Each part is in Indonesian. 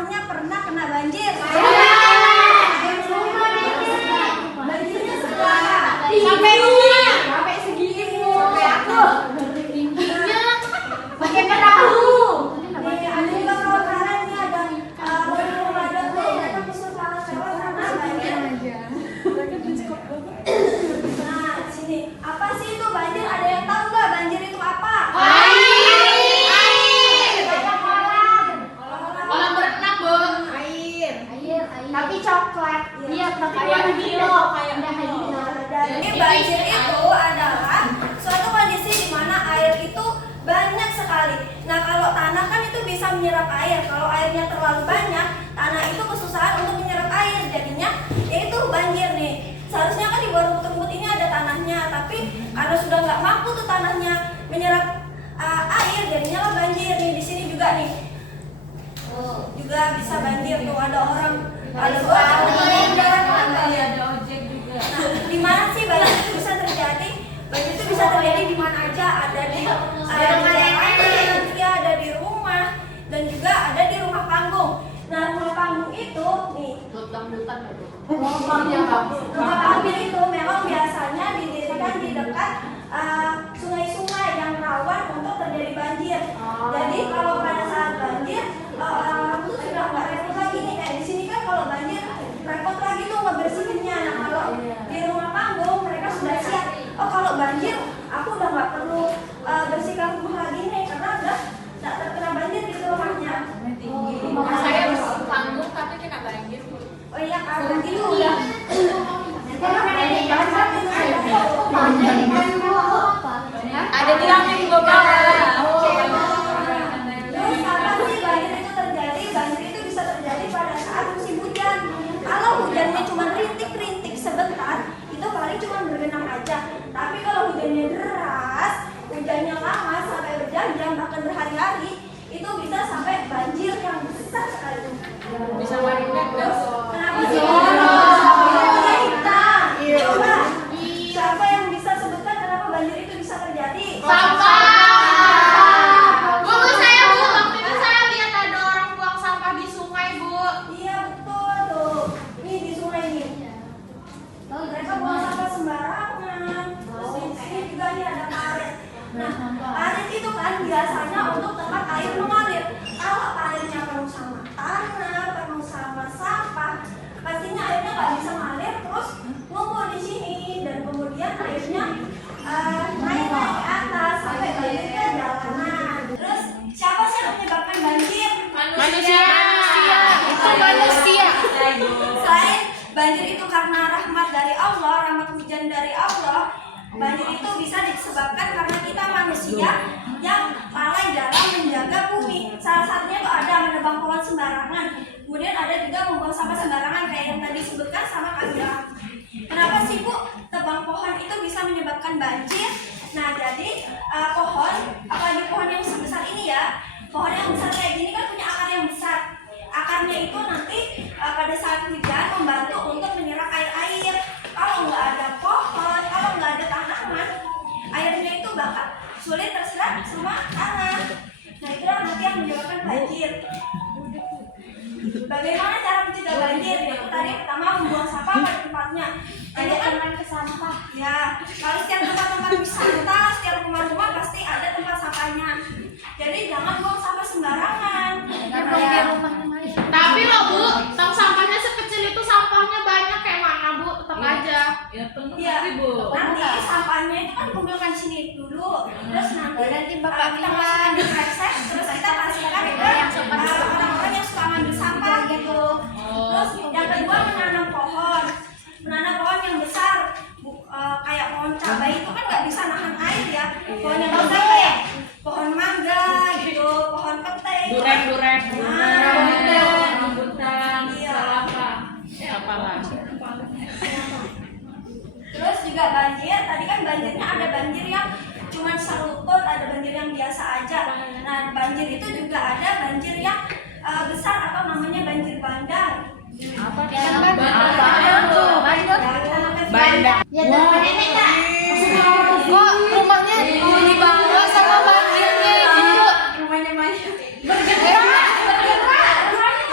rumahnya pernah kena banjir? Banjirnya seberapa? Sampai rumah. Sampai segini Bu. Sampai aku. Tingginya pakai perahu. Ada juga kawan-kawan nih ada rumah ada tuh mereka bisa kawan-kawan karena banjir. Nah sini apa sih itu banjir? Ada yang tahu nggak banjir itu apa? Kolam berenang, Bu. Air. Tapi coklat. Iya, tapi Kayak warna Milo, hijau. kayak Milo. Jadi banjir itu adalah suatu kondisi di mana air itu banyak sekali. Nah kalau tanah kan itu bisa menyerap air. Kalau airnya terlalu banyak, tanah itu kesusahan untuk menyerap air. Jadinya itu banjir nih. Seharusnya kan di bawah rumput-rumput ini ada tanahnya, tapi karena sudah nggak mampu tuh tanahnya menyerap air, jadinya lah banjir nih. Di sini juga nih, juga bisa banjir tuh. Ada orang, ada Ada ojek juga. Nah, di mana sih banjir itu bisa terjadi? Banjir itu bisa terjadi di mana aja. Ada di jalanan, ya, ada di rumah, dan juga ada di rumah panggung. Nah, rumah panggung itu nih, rumah panggung itu memang biasanya didirikan di dekat sungai-sungai yang rawan untuk terjadi banjir. Jadi kalau pada saat banjir, orang tuh sudah nggak repot lagi nih. Kayak di sini kan kalau banjir repot lagi tuh ngebersihinnya. Nah kalau di rumah panggung mereka sudah siap. Oh kalau banjir, aku udah nggak perlu bersihkan rumah lagi nih karena udah nggak terkena banjir di rumahnya. Saya panggung tapi kena banjir, Bu. Oh iya kan, itu udah. Ada di langit juga. Terus apa sih banjir itu terjadi? Banjir itu bisa terjadi pada saat musim hujan. Kalau hujannya cuma rintik-rintik sebentar, itu paling cuma bergenang aja. Tapi kalau hujannya deras, hujannya lama sampai berjam-jam bahkan berhari-hari, itu bisa sampai banjir yang besar sekali. Bisa marina enggak? Kenapa sih? Coba, siapa yang bisa sebutkan kenapa banjir itu bisa terjadi? Sampah. Bu, saya Bu, waktu itu saya lihat ada orang buang sampah di sungai, Bu. Iya betul tuh. Nih di sungai ini. Mereka buang sampah sembarangan. Terus di sini juga nih ada parit. Nah, parit itu kan biasanya untuk tempat air mengalir. Kalau paritnya penuh sama tanah, penuh sama sampah, pastinya airnya nggak bisa mengalir terus ngumpul di sini dan kemudian airnya naik ke atas sampai banjir ke jalanan. Terus siapa sih yang menyebabkan banjir? Manusia. Itu manusia. Selain banjir itu karena rahmat dari Allah, rahmat hujan dari Allah, banjir itu bisa disebabkan karena kita manusia yang lalai dalam menjaga bumi. Salah satunya itu ada menebang pohon sembarangan, kemudian ada juga membuang sampah sembarangan kayak yang tadi disebutkan sama Kak Ira. Kenapa sih Bu tebang pohon itu bisa menyebabkan banjir? Nah jadi pohon, apalagi pohon yang sebesar ini ya, pohon yang besar kayak gini kan punya akar yang besar. Akarnya itu nanti pada saat hujan membantu untuk menyerap air. Kalau nggak ada pohon, kalau nggak ada tanaman, airnya itu bakal sulit terserap sama tanah. Nah itulah nanti yang menyebabkan banjir. Bagaimana cara mencegah banjir? Yaitu tadi pertama membuang sampah pada tempatnya. Ada teman ke sampah. Ya, kalau setiap tempat-tempat wisata, setiap rumah-rumah pasti ada tempat sampahnya. Jadi jangan buang sampah sembarangan. Tapi loh Bu, tong sampahnya sekecil itu sampahnya banyak kayak mana Bu? Tetap aja. Iya, nanti sampahnya itu kan kumpulkan sini dulu. Terus nanti Bapak kita masukkan di kresek, terus kita kasihkan ke orang-orang yang suka ngambil sampah gitu. Terus yang kedua menanam pohon yang besar. Kayak pohon cabai itu kan nggak bisa nahan air ya. Pohon yang besar kayak pohon mangga gitu, pohon petai. Duren. Rambutan. Iya. Terus juga banjir, tadi kan banjirnya ada banjir yang cuma selutut, ada banjir yang biasa aja. Nah, banjir itu juga ada banjir yang besar atau namanya banjir bandang. Apa Bandang. Ya teman ini Kak. Kok rumahnya di bawah sama banjirnya itu? Rumahnya banyak. Bergerak. Rumahnya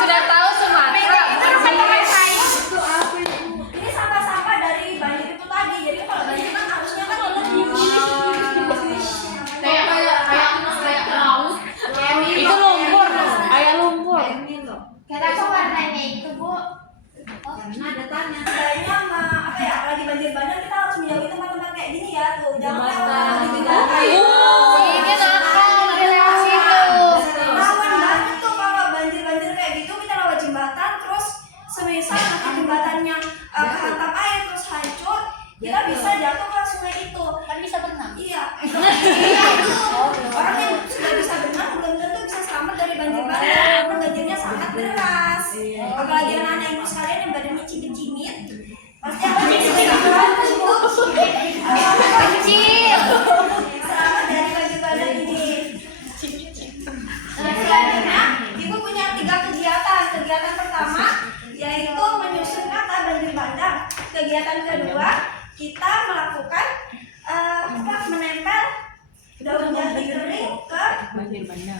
Sudah tahu Sumatera. Ini sampah-sampah dari banjir itu tadi. Jadi kalau banjir kan harusnya kan lebih. Kayak laut. Itu lumpur, ayah lumpur. Kenapa warnanya itu, Bu? Sebaiknya apa ya, lagi banjir bandang kita harus menjauhi tempat-tempat kayak gini ya tuh. Jangan lewat di bawah. Ini nakal di lewat situ. Rawan banget tuh kalau banjir-banjir kayak gitu kita lewat jembatan terus semisal nanti jembatannya kehantam air terus hancur, kita bisa jatuh ke sungai itu. Kan bisa berenang. Iya. Iya itu. Orang yang sudah bisa berenang belum tentu bisa selamat dari banjir bandang. Walaupun banjirnya sangat deras. Apalagi anak-anak ibu sekalian yang badannya cimit-cimit. Pasti akan Kecil. selamat dari banjir bandang ini. Selanjutnya, Ibu punya 3 kegiatan. Kegiatan pertama yaitu menyusun kata banjir bandang. Kegiatan kedua, kita melakukan menempel daun jati kering ke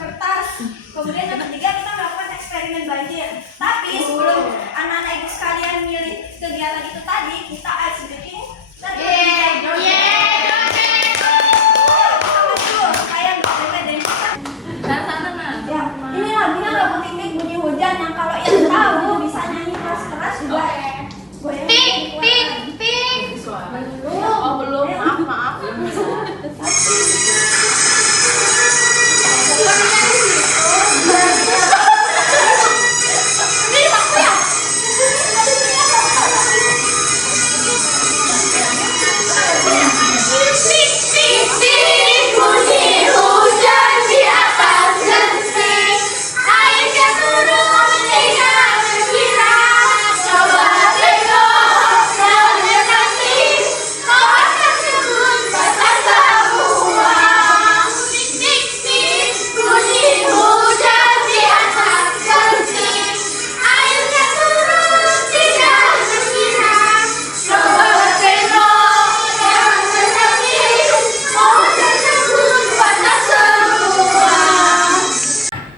kertas. Kemudian yang ketiga kita melakukan eksperimen banjir. Tapi sebelum anak-anak ibu sekalian milih kegiatan itu tadi, kita ice breaking terlebih dahulu. Kayak ya, ini lagunya lagu Tipik Bunyi Hujan yang kalau yang tahu bisa nyanyi keras-keras juga. Tik, tik, tik. Oh belum, maaf.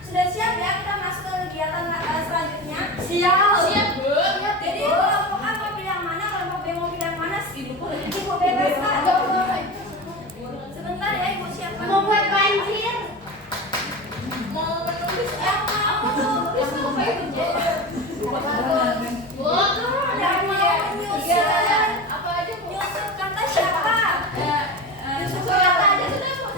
Sudah siap ya kita masuk ke kegiatan selanjutnya? Siap, Bu. Jadi kelompok A mau pilih yang mana, kelompok B mau pilih yang mana? Ibu bebas Kak. Sebentar ya Ibu siapkan. Mau buat banjir. Mau menulis apa? Menulis apa ya Bu? Bu. Yang mau menyusun apa aja Bu? Nyusun kata siapa? Nyusun kata aja sudah Bu.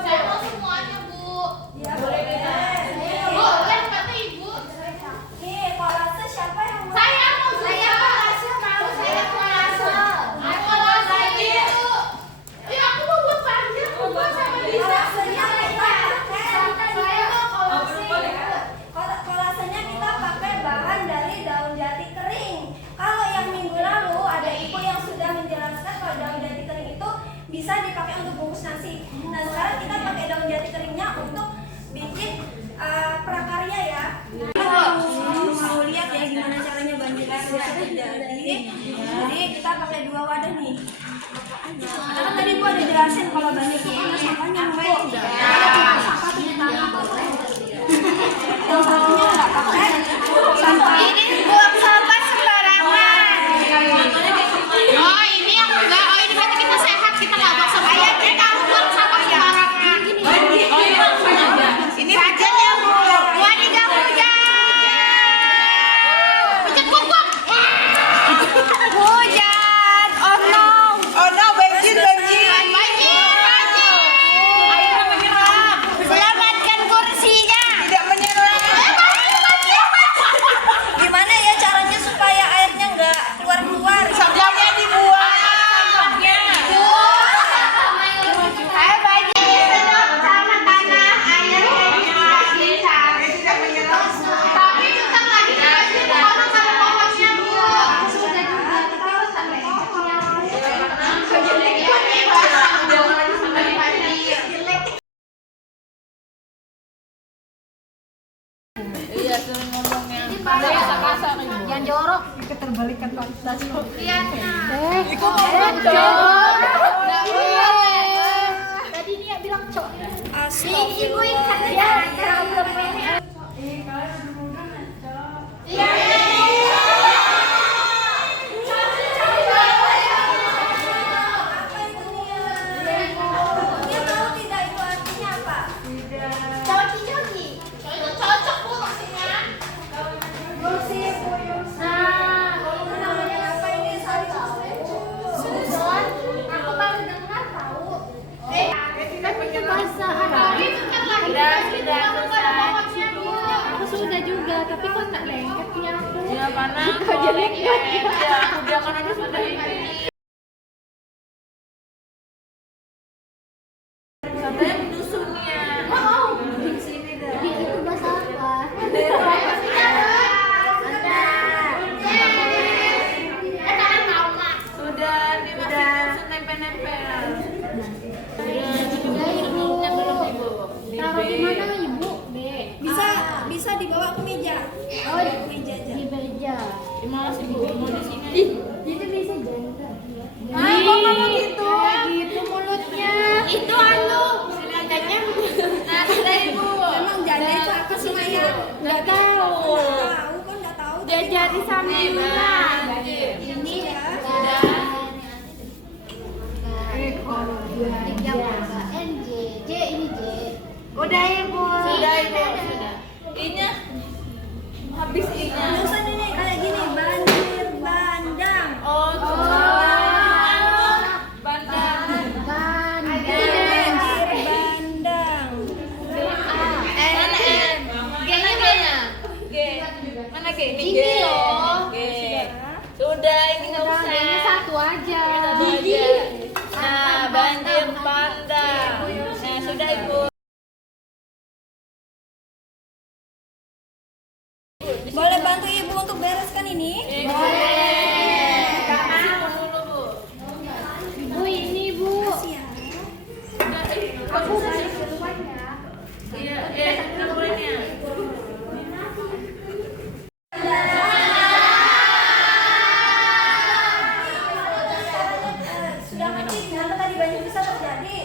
Saya mau semuanya, Bu. Ya boleh bebas. Bu, yang kata Ibu. Nih kolase siapa yang mau? Saya mau juga. Saya kolase. Aku kolase itu. Ya aku mau buat banjir, Bu. Sama Lisa. Kolasenya kita pakai. Saya mau kolase. Kolasenya kita pakai bahan dari daun jati kering. Kalau yang minggu lalu ada ibu yang sudah menjelaskan kalau daun jati kering itu bisa dipakai untuk bungkus nasi. Nah sekarang kita pakai daun jati keringnya untuk bikin prakarya ya. Mau lihat ya gimana caranya banjir sudah terjadi. Jadi kita pakai 2 wadah nih. Karena kan tadi gua udah jelasin kalau banjir itu kan sampahnya numpuk. Sampah tuh di tanah. Yang satunya nggak pakai sampah. Ini buang sampah sembarangan. Oh, ini yang enggak. Oh, ini berarti kita sehat, kita enggak buang sampah. Ayah, kamu buang sampah sembarangan. Ini hujan ya Bu. Wah ini gak hujan. Hujan kukup. Hujan. Oh no. Banjir. Banjir. Ayo menyerap. Selamatkan kursinya. Tidak menyerap. Gimana ya caranya supaya airnya nggak keluar-keluar? Sampahnya dibuang. Ayo banjir. Sama tanah air tidak bisa. Tapi bentar lagi pasti potong sama pohonnya, Bu. Sudah juga kita harus sampai pohonnya. Iya suruh ngomongnya. Kasar-kasar Ibu. Yang jorok. Keterbalikan kualitas. Lihatnya. Ikut ngomong dong. Nggak boleh. Ibu ikannya jangan belum ini. Apa itu dia? Dia tahu tidak itu artinya apa? Coki-coki. Cocok Bu maksudnya. Gosip, Nah, namanya apa ini? Saling Susun. Aku baru dengar tahu. Itu bahasa Arab. Itu kan lagi sudah selesai. Aku sudah juga, tapi kok tak lengket punya aku. Ya mana kau lengket. Ya udah kan aku sudah ini. Sampai menyusunnya. Oh, di sini dah. Itu bahasa apa? Sudah, ini masih nyusun nempel-nempel. Belum ibu. Taruh di mana ibu? Dek. bisa dibawa ke meja. Oh, Meja aja. di meja. Di mana sih ibu? Mau di sini. Itu bisa jadi. Ah, kok kamu gitu? Kayak gitu mulutnya. Itu katanya. Nah, sudah ibu. Emang janda itu apa sih Maya? Nggak tahu. Tahu kan nggak tahu. Diajari sama Mila. Ini ya. J ini J. Udah ibu. Sudah ibu, sudah. I-nya habis I-nya. Terusan ini kayak gini, banjir bandang. Oh, sudah. Bandang. Banjir bandang. Mana M? G-nya mana? G. Mana G? Ini G. Ini loh. G. Sudah, ini nggak usah. Ini satu aja. Satu aja. Nah, banjir bandang. Nah, sudah ibu. Boleh bantu ibu untuk bereskan ini? Boleh. Kasih dulu bu. Ibu ini bu. Ya. Aku udah duluan ya. Iya, nomornya. Sudah ngerti kenapa tadi banjir bisa terjadi?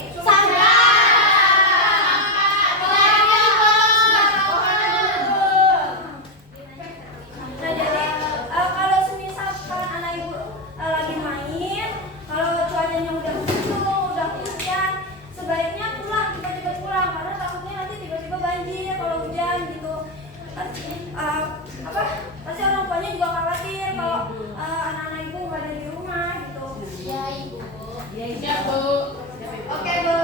Nah jadi kalau semisalkan anak ibu lagi main, kalau cuacanya udah mendung, udah hujan, sebaiknya pulang, tiba-tiba pulang karena takutnya nanti tiba-tiba banjir kalau hujan gitu. Pasti orang tuanya juga khawatir kalau anak-anak ibu nggak ada di rumah gitu. Ya ibu. Siap bu. Oke bu.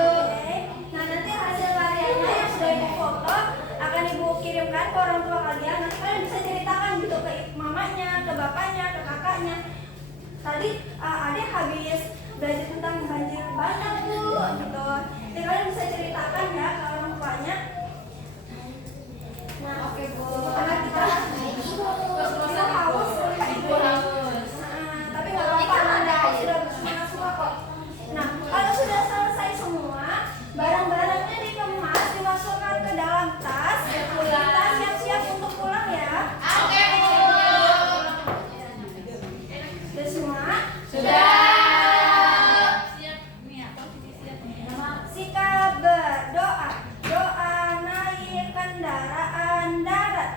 Nah nanti hasil lariannya yang sudah ibu foto akan ibu kirimkan ke orang tua kalian. Nanti kalian bisa ceritakan gitu ke mamanya, ke bapaknya, ke kakaknya. Tadi adek habis belajar tentang banjir bandang bu, gitu. Jadi kalian bisa ceritakan ya ke orang tuanya. Nah oke bu. Karena kita haus, ibu haus. Tapi nggak apa-apa, nanti aku sudah bersemangat semua kok. Nah, kalau sudah selesai semua, barang-barangnya dikemas, dimasukkan ke dalam tas. Kita siap-siap untuk pulang ya. Oke bu. Sudah semua? Sikap berdoa. Doa naik kendaraan darat.